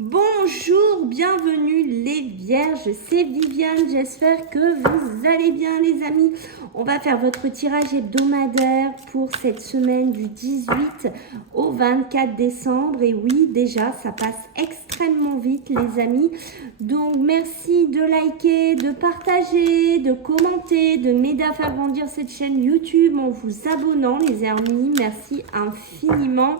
Bonjour, bienvenue les vierges, c'est Viviane, j'espère que vous allez bien les amis. On va faire votre tirage hebdomadaire pour cette semaine du 18 au 24 décembre. Et oui, déjà, ça passe extrêmement vite les amis. Donc merci de liker, de partager, de commenter, de m'aider à faire grandir cette chaîne YouTube en vous abonnant les amis. Merci infiniment.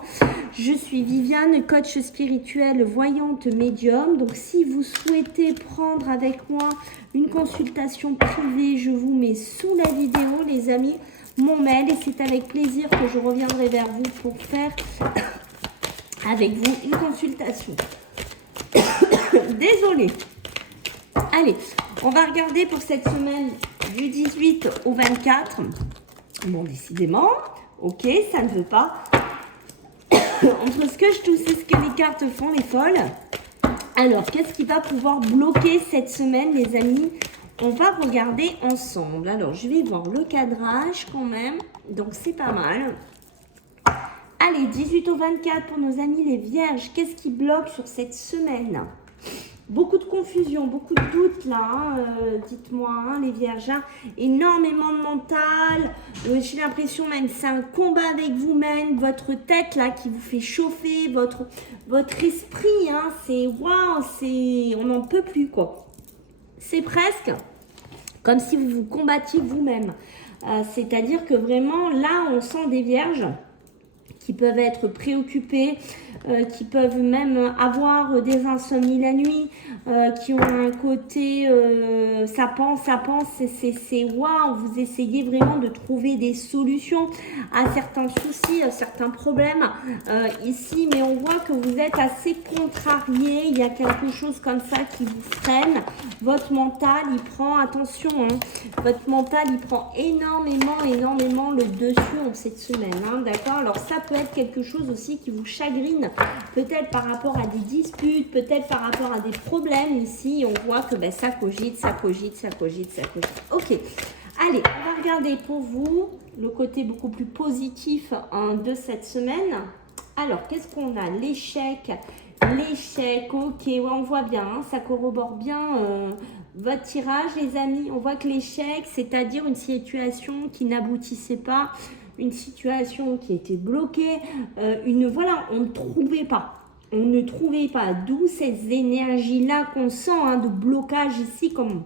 Je suis Viviane, coach spirituel, voyante médium. Donc, si vous souhaitez prendre avec moi une consultation privée, je vous mets sous la vidéo, les amis, mon mail. Et c'est avec plaisir que je reviendrai vers vous pour faire avec vous une consultation. Désolée. Allez, on va regarder pour cette semaine du 18 au 24. Bon, décidément, ok, ça ne veut pas. Entre ce que je touche et ce que les cartes font, les folles. Alors, qu'est-ce qui va pouvoir bloquer cette semaine, les amis? On va regarder ensemble. Alors, je vais voir le cadrage quand même. Donc, c'est pas mal. Allez, 18 au 24 pour nos amis les vierges. Qu'est-ce qui bloque sur cette semaine? Beaucoup de confusion, beaucoup de doutes là, hein, dites-moi, hein, les vierges, hein. Énormément de mental, j'ai l'impression même c'est un combat avec vous-même, votre tête là qui vous fait chauffer, votre esprit, hein, c'est waouh, on n'en peut plus quoi. C'est presque comme si vous vous combattiez vous-même, c'est-à-dire que vraiment là on sent des vierges qui peuvent être préoccupés, qui peuvent même avoir des insomnies la nuit, qui ont un côté ça pense, c'est waouh, vous essayez vraiment de trouver des solutions à certains soucis, à certains problèmes ici, mais on voit que vous êtes assez contrarié, il y a quelque chose comme ça qui vous freine, votre mental il prend, attention, hein, votre mental il prend énormément le dessus en cette semaine, hein, d'accord? Alors ça peut être quelque chose aussi qui vous chagrine, peut-être par rapport à des disputes, peut-être par rapport à des problèmes ici, on voit que ben, ça cogite. Ok, allez, on va regarder pour vous le côté beaucoup plus positif hein, de cette semaine. Alors, qu'est-ce qu'on a? L'échec, ok, ouais, on voit bien, hein, ça corrobore bien votre tirage, les amis. On voit que l'échec, c'est-à-dire une situation qui n'aboutissait pas, une situation qui était bloquée, voilà, on ne trouvait pas. On ne trouvait pas, d'où ces énergies-là qu'on sent, hein, de blocage ici, comme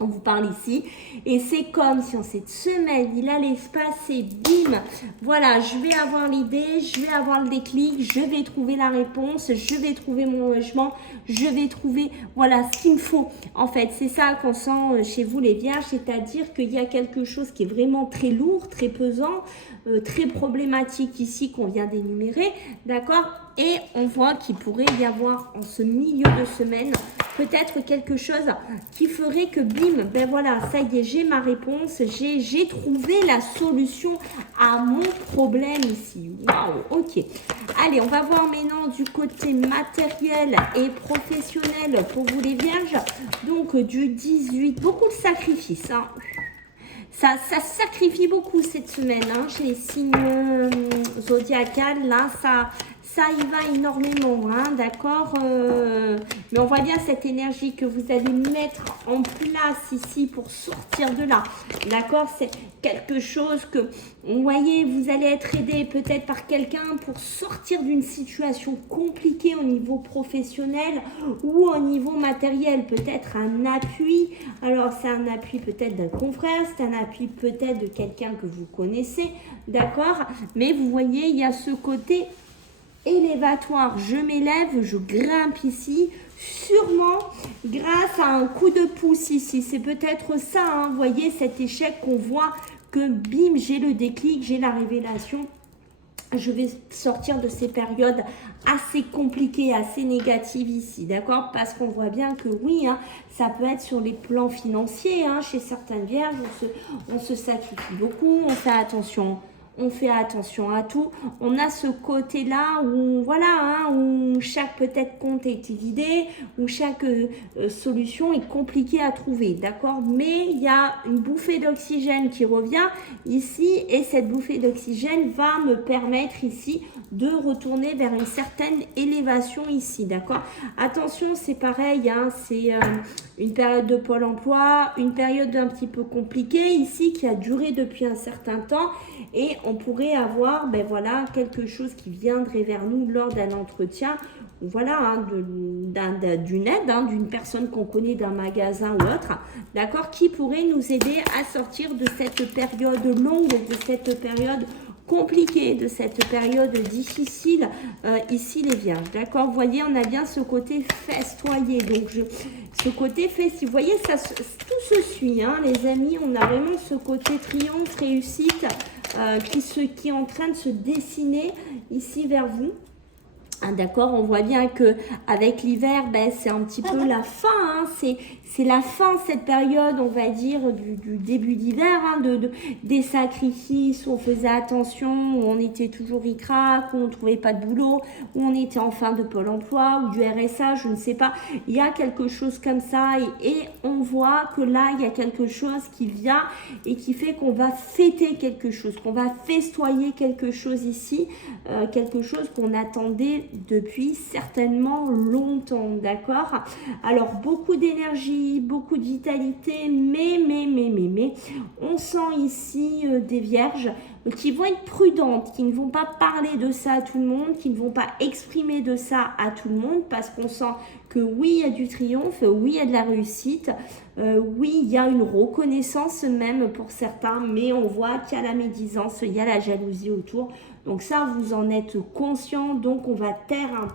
on vous parle ici. Et c'est comme si en cette semaine, il allait se passer, bim, voilà, je vais avoir l'idée, je vais avoir le déclic, je vais trouver la réponse, je vais trouver mon logement, je vais trouver, voilà, ce qu'il me faut. En fait, c'est ça qu'on sent chez vous les vierges, c'est-à-dire qu'il y a quelque chose qui est vraiment très lourd, très pesant, très problématique ici qu'on vient d'énumérer, d'accord? Et on voit qu'il pourrait y avoir en ce milieu de semaine peut-être quelque chose qui ferait que bim, ben voilà, ça y est, j'ai ma réponse, j'ai trouvé la solution à mon problème ici. Waouh, ok. Allez, on va voir maintenant du côté matériel et professionnel pour vous les vierges. Donc du 18, beaucoup de sacrifices, hein. Ça sacrifie beaucoup cette semaine hein, chez les signes zodiacales. Là, ça y va énormément, hein, d'accord, mais on voit bien cette énergie que vous allez mettre en place ici pour sortir de là, d'accord? C'est quelque chose que, vous voyez, vous allez être aidé peut-être par quelqu'un pour sortir d'une situation compliquée au niveau professionnel ou au niveau matériel, peut-être un appui. Alors, c'est un appui peut-être d'un confrère, c'est un appui peut-être de quelqu'un que vous connaissez, d'accord? Mais vous voyez, il y a ce côté élévatoire, je m'élève, je grimpe ici, sûrement grâce à un coup de pouce ici, c'est peut-être ça, hein, vous voyez cet échec qu'on voit que bim, j'ai le déclic, j'ai la révélation, je vais sortir de ces périodes assez compliquées, assez négatives ici, d'accord? Parce qu'on voit bien que oui, hein, ça peut être sur les plans financiers, hein, chez certaines vierges, on se sacrifie beaucoup, on fait attention on fait attention à tout. On a ce côté-là où, voilà, hein, où chaque peut-être compte est vidé, où chaque solution est compliquée à trouver, d'accord? Mais il y a une bouffée d'oxygène qui revient ici et cette bouffée d'oxygène va me permettre ici de retourner vers une certaine élévation ici, d'accord? Attention, c'est pareil, hein, c'est une période de Pôle emploi, une période un petit peu compliquée ici qui a duré depuis un certain temps et on pourrait avoir, ben voilà, quelque chose qui viendrait vers nous lors d'un entretien, voilà, hein, d'une aide, hein, d'une personne qu'on connaît d'un magasin ou autre, d'accord, qui pourrait nous aider à sortir de cette période longue, de cette période compliquée, de cette période difficile, ici les vierges, d'accord? Vous voyez, on a bien ce côté festoyer, donc ce côté festif, vous voyez, ça, tout se suit, hein, les amis, on a vraiment ce côté triomphe, réussite, qui est en train de se dessiner ici vers vous. Ah, d'accord, on voit bien que avec l'hiver, ben, c'est un petit peu la fin, hein, c'est la fin, cette période, on va dire, du début d'hiver, hein, des sacrifices, où on faisait attention, où on était toujours ric-rac, où on ne trouvait pas de boulot, où on était en fin de Pôle emploi, ou du RSA, je ne sais pas. Il y a quelque chose comme ça, et on voit que là, il y a quelque chose qui vient et qui fait qu'on va fêter quelque chose, qu'on va festoyer quelque chose ici, quelque chose qu'on attendait depuis certainement longtemps, d'accord? Alors, beaucoup d'énergie, beaucoup de vitalité, mais, on sent ici des vierges qui vont être prudentes, qui ne vont pas parler de ça à tout le monde, qui ne vont pas exprimer de ça à tout le monde, parce qu'on sent que oui, il y a du triomphe, oui, il y a de la réussite, oui, il y a une reconnaissance même pour certains, mais on voit qu'il y a la médisance, il y a la jalousie autour. Donc ça, vous en êtes conscient, donc on va taire un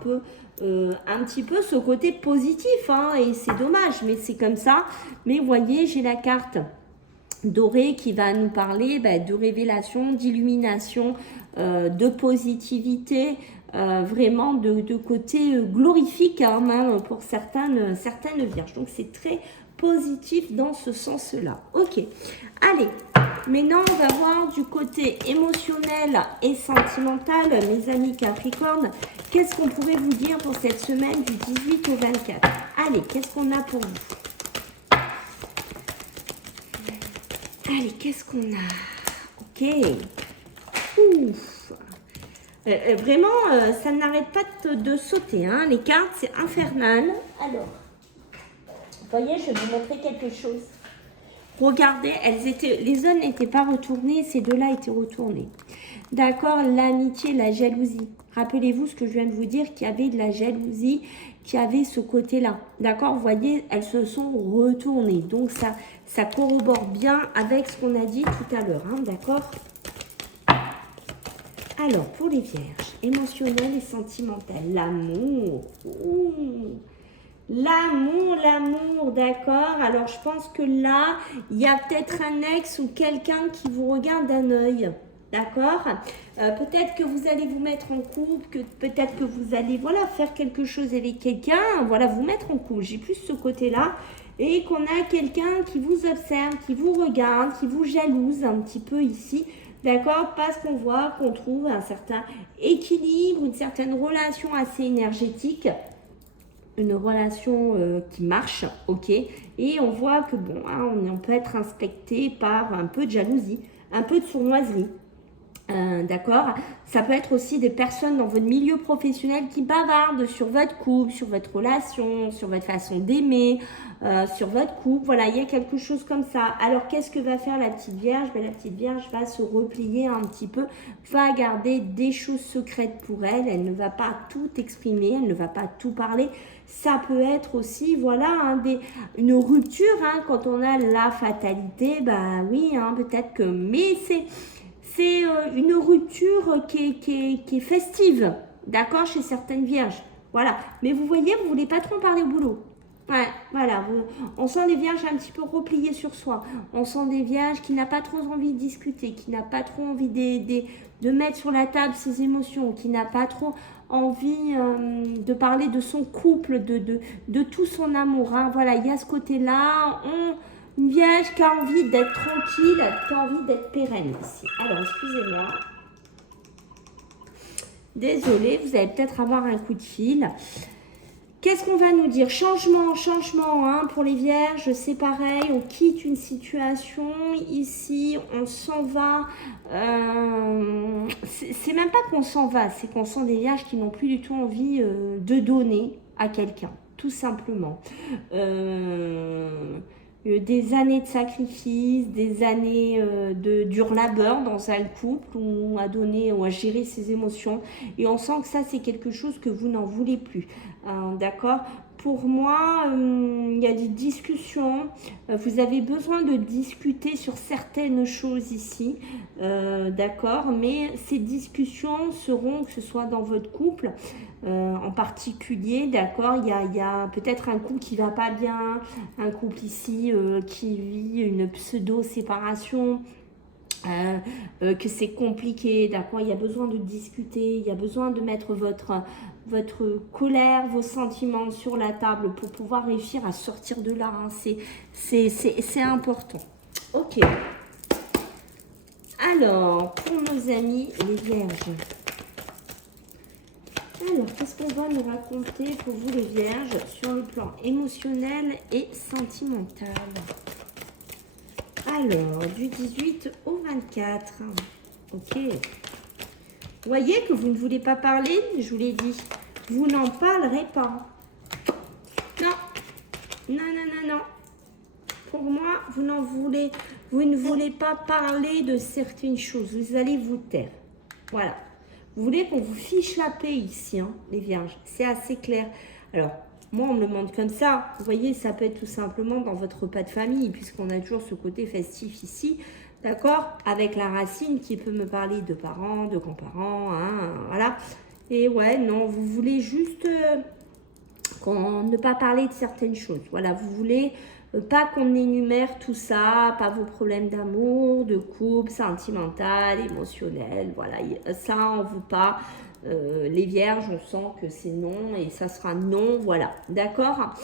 petit peu ce côté positif, hein, et c'est dommage, mais c'est comme ça. Mais vous voyez, j'ai la carte dorée qui va nous parler de révélation, d'illumination, de positivité, vraiment de côté glorifique, hein, même pour certaines vierges. Donc c'est très positif dans ce sens-là. Ok, allez. Maintenant, on va voir du côté émotionnel et sentimental, mes amis Capricorne. Qu'est-ce qu'on pourrait vous dire pour cette semaine du 18 au 24? Allez, qu'est-ce qu'on a pour vous? Allez, qu'est-ce qu'on a? Ok. Ouf. Vraiment, ça n'arrête pas de sauter, hein. Les cartes, c'est infernal. Alors, vous voyez, je vais vous montrer quelque chose. Regardez, les zones n'étaient pas retournées, ces deux-là étaient retournés. D'accord, l'amitié, la jalousie. Rappelez-vous ce que je viens de vous dire, qu'il y avait de la jalousie, qu'il y avait ce côté-là. D'accord, vous voyez, elles se sont retournées. Donc, ça corrobore bien avec ce qu'on a dit tout à l'heure. Hein, d'accord. Alors, pour les vierges, émotionnel et sentimental, l'amour. L'amour, d'accord. Alors, je pense que là, il y a peut-être un ex ou quelqu'un qui vous regarde d'un œil, d'accord. Peut-être que vous allez vous mettre en couple, peut-être que vous allez, voilà, faire quelque chose avec quelqu'un, voilà, vous mettre en couple. J'ai plus ce côté-là. Et qu'on a quelqu'un qui vous observe, qui vous regarde, qui vous jalouse un petit peu ici, d'accord, parce qu'on voit qu'on trouve un certain équilibre, une certaine relation assez énergétique, une relation qui marche, ok, et on voit que bon, hein, on peut être inspecté par un peu de jalousie, un peu de sournoiserie, d'accord. Ça peut être aussi des personnes dans votre milieu professionnel qui bavardent sur votre couple, sur votre relation, sur votre façon d'aimer, sur votre couple. Voilà, il y a quelque chose comme ça. Alors, qu'est-ce que va faire la petite vierge? La petite vierge va se replier un petit peu, va garder des choses secrètes pour elle. Elle ne va pas tout exprimer, elle ne va pas tout parler. Ça peut être aussi, voilà, une rupture, hein, quand on a la fatalité. Bah oui, hein, peut-être que... Mais c'est une rupture qui est festive, d'accord, chez certaines vierges. Voilà. Mais vous voyez, vous ne voulez pas trop parler au boulot. Ouais, voilà. On sent des vierges un petit peu repliées sur soi. On sent des vierges qui n'ont pas trop envie de discuter, qui n'ont pas trop envie de mettre sur la table ses émotions, qui n'a pas trop envie de parler de son couple, de tout son amour. Hein. Voilà, il y a ce côté-là. Une vierge qui a envie d'être tranquille, qui a envie d'être pérenne ici. Alors, excusez-moi. Désolée, vous allez peut-être avoir un coup de fil. Qu'est-ce qu'on va nous dire? Changement, changement, hein, pour les vierges, c'est pareil, on quitte une situation, ici, on s'en va. C'est même pas qu'on s'en va, c'est qu'on sent des vierges qui n'ont plus du tout envie de donner à quelqu'un, tout simplement. Des années de sacrifice, des années de dur labeur dans un couple où à donner ou à gérer ses émotions. Et on sent que ça, c'est quelque chose que vous n'en voulez plus. D'accord? Pour moi, il y a des discussions. Vous avez besoin de discuter sur certaines choses ici. D'accord? Mais ces discussions seront, que ce soit dans votre couple, en particulier, d'accord, il y a peut-être un couple qui va pas bien, un couple ici qui vit une pseudo-séparation, que c'est compliqué, d'accord, il y a besoin de discuter, il y a besoin de mettre votre colère, vos sentiments sur la table pour pouvoir réussir à sortir de là, hein. C'est important. Ok. Alors, pour nos amis les vierges, alors, qu'est-ce qu'on va nous raconter pour vous les vierges sur le plan émotionnel et sentimental? Alors, du 18 au 24. Ok. Vous voyez que vous ne voulez pas parler, je vous l'ai dit. Vous n'en parlerez pas. Non. Non, non, non, non. Pour moi, vous ne voulez pas parler de certaines choses. Vous allez vous taire. Voilà. Vous voulez qu'on vous fiche la paix ici, hein, les vierges. C'est assez clair. Alors, moi, on me le demande comme ça. Vous voyez, ça peut être tout simplement dans votre repas de famille, puisqu'on a toujours ce côté festif ici. D'accord? Avec la racine qui peut me parler de parents, de grands-parents, hein, voilà. Et ouais, non, vous voulez juste ne pas parler de certaines choses. Voilà, vous voulez pas qu'on énumère tout ça, pas vos problèmes d'amour, de couple, sentimental, émotionnel. Voilà, ça, on ne veut pas. Les vierges, on sent que c'est non et ça sera non. Voilà, d'accord.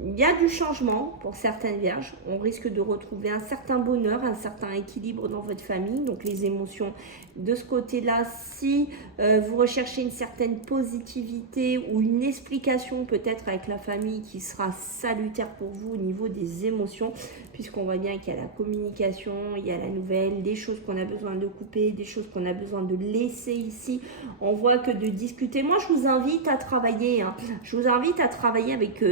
Il y a du changement pour certaines vierges. On risque de retrouver un certain bonheur, un certain équilibre dans votre famille. Donc les émotions de ce côté-là, si vous recherchez une certaine positivité ou une explication peut-être avec la famille qui sera salutaire pour vous au niveau des émotions, puisqu'on voit bien qu'il y a la communication, il y a la nouvelle, des choses qu'on a besoin de couper, des choses qu'on a besoin de laisser ici. On voit que de discuter. Moi, je vous invite à travailler. Hein. Je vous invite à travailler avec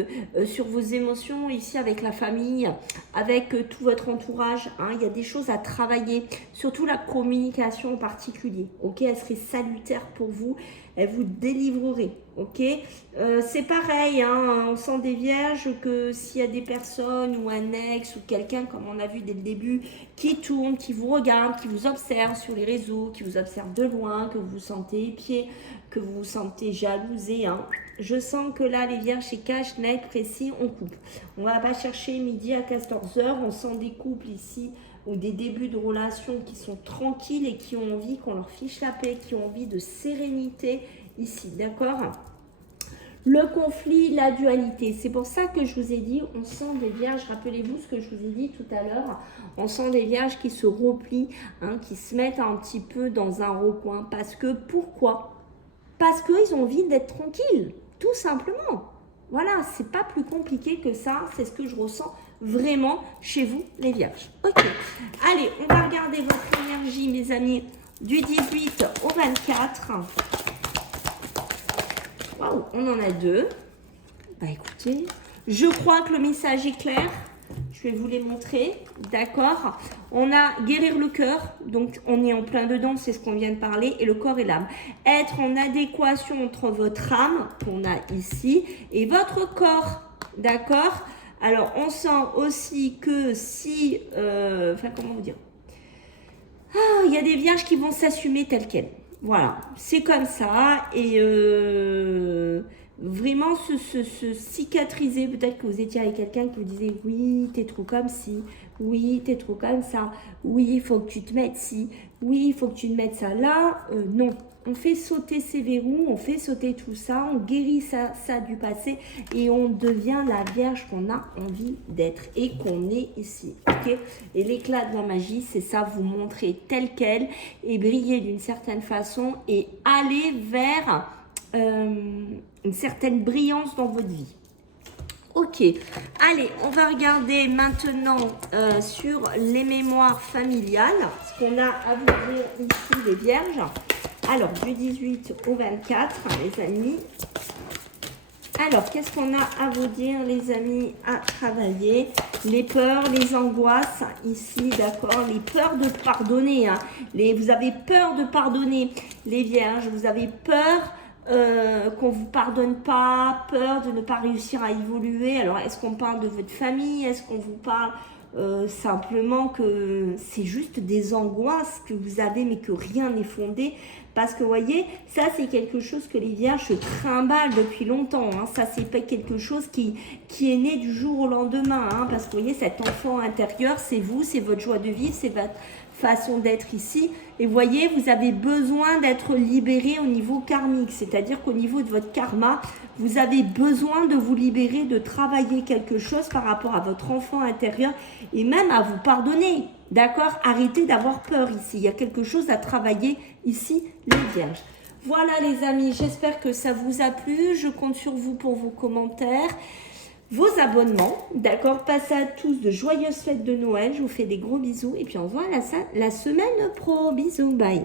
sur vos émotions ici avec la famille, avec tout votre entourage. Hein. Il y a des choses à travailler, surtout la communication en particulier. Ok, elle serait salutaire pour vous. Elle vous délivrerait. Ok, c'est pareil. Hein. On sent des vierges que s'il y a des personnes ou un ex ou quelqu'un, comme on a vu dès le début, qui tourne, qui vous regarde, qui vous observe sur les réseaux, qui vous observe de loin, que vous vous sentez épié, que vous vous sentez jalousé. Hein. Je sens que là, les vierges, c'est cash, net, précis, on coupe. On ne va pas chercher midi à 14h. On sent des couples ici ou des débuts de relations qui sont tranquilles et qui ont envie qu'on leur fiche la paix, qui ont envie de sérénité ici, d'accord? Le conflit, la dualité, c'est pour ça que je vous ai dit, on sent des vierges, rappelez-vous ce que je vous ai dit tout à l'heure, on sent des vierges qui se replient, hein, qui se mettent un petit peu dans un recoin, parce que, pourquoi? Parce qu'ils ont envie d'être tranquilles, tout simplement. Voilà, c'est pas plus compliqué que ça, c'est ce que je ressens vraiment chez vous, les vierges. Ok, allez, on va regarder votre énergie, mes amis, du 18 au 24. Waouh, on en a deux. Bah écoutez, je crois que le message est clair. Je vais vous les montrer, d'accord. On a guérir le cœur, donc on est en plein dedans, c'est ce qu'on vient de parler, et le corps et l'âme. Être en adéquation entre votre âme, qu'on a ici, et votre corps, d'accord. Alors, on sent aussi que si, enfin, comment vous dire, il y a des vierges qui vont s'assumer telles quelles. Voilà, c'est comme ça, et vraiment se cicatriser. Peut-être que vous étiez avec quelqu'un qui vous disait oui, t'es trop comme ci, oui, t'es trop comme ça, oui, il faut que tu te mettes ci, oui, il faut que tu te mettes ça. Là, non. On fait sauter ces verrous, on fait sauter tout ça, on guérit ça du passé et on devient la Vierge qu'on a envie d'être et qu'on est ici. Ok. Et l'éclat de la magie, c'est ça, vous montrer tel quel et briller d'une certaine façon et aller vers une certaine brillance dans votre vie. Ok, allez, on va regarder maintenant sur les mémoires familiales, ce qu'on a à vous dire ici, les Vierges. Alors, du 18 au 24, les amis. Alors, qu'est-ce qu'on a à vous dire, les amis, à travailler? Les peurs, les angoisses, ici, d'accord? Les peurs de pardonner, hein. Vous avez peur de pardonner, les Vierges. Vous avez peur qu'on ne vous pardonne pas, peur de ne pas réussir à évoluer. Alors, est-ce qu'on parle de votre famille? Est-ce qu'on vous parle simplement que c'est juste des angoisses que vous avez, mais que rien n'est fondé? Parce que, vous voyez, ça, c'est quelque chose que les Vierges se trimballent depuis longtemps. Hein. Ça, c'est pas quelque chose qui est né du jour au lendemain. Hein. Parce que, vous voyez, cet enfant intérieur, c'est vous, c'est votre joie de vivre, c'est votre façon d'être ici. Et vous voyez, vous avez besoin d'être libéré au niveau karmique. C'est-à-dire qu'au niveau de votre karma, vous avez besoin de vous libérer, de travailler quelque chose par rapport à votre enfant intérieur et même à vous pardonner. D'accord? Arrêtez d'avoir peur ici. Il y a quelque chose à travailler ici, les Vierges. Voilà les amis, j'espère que ça vous a plu. Je compte sur vous pour vos commentaires, vos abonnements. D'accord? Passez à tous de joyeuses fêtes de Noël. Je vous fais des gros bisous. Et puis on se voit la semaine pro. Bisous, bye.